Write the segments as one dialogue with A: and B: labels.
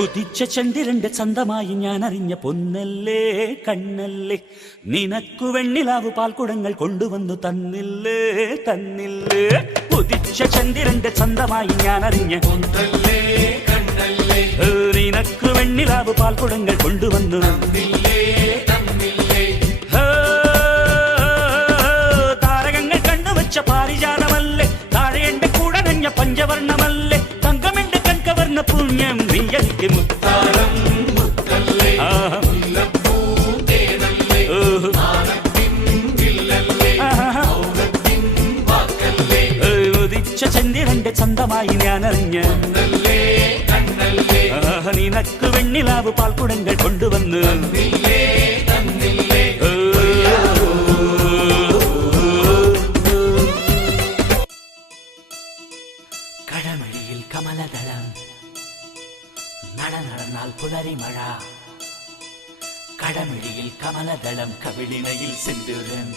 A: ചന്ദ്രന്റെ ചന്തമായി ഞാൻ അറിഞ്ഞ പൊന്നല്ലേ കണ്ണല്ലേ. നിനക്കു വെണ്ണിലാവ് പാൽക്കുടങ്ങൾ കൊണ്ടുവന്നു തന്നില്ലേ തന്നില്ലേ. ഉദിച്ച ചന്ദ്രന്റെ ചന്തമായി ഞാൻ അറിഞ്ഞ
B: പൊന്നല്ലേ കണ്ണല്ലേ
A: നിനക്കു വെണ്ണിലാവ് പാൽക്കുടങ്ങൾ കൊണ്ടുവന്നു
B: തന്നില്ലേ തന്നില്ലേ.
A: ഏ, താരകങ്ങൾ കണ്ണുവച്ച പാരിജാതമല്ലേ. താഴെ എന്റെ കൂടെ നഞ്ഞ പഞ്ചവർണമല്ലേ. തങ്കമെന്റെ കൺകവർണ പുണ്യം ചന്ദ്രന്റെ ചന്തമായി ഞാൻ അറിഞ്ഞ് നിനക്ക് വെണ്ണിലാവ് പാൽക്കുടങ്ങൾ കൊണ്ടുവന്ന്. കടമഴിയിൽ കമലദളം നട നടന്നാൽ പുലരി മഴ കടമിഴിയിൽ കമലദളം കവിളിനയിൽ സിന്ദൂരൻ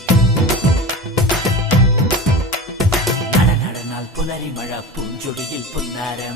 A: മഴ പൂഞ്ചൊടിയിൽ പുന്നാരം.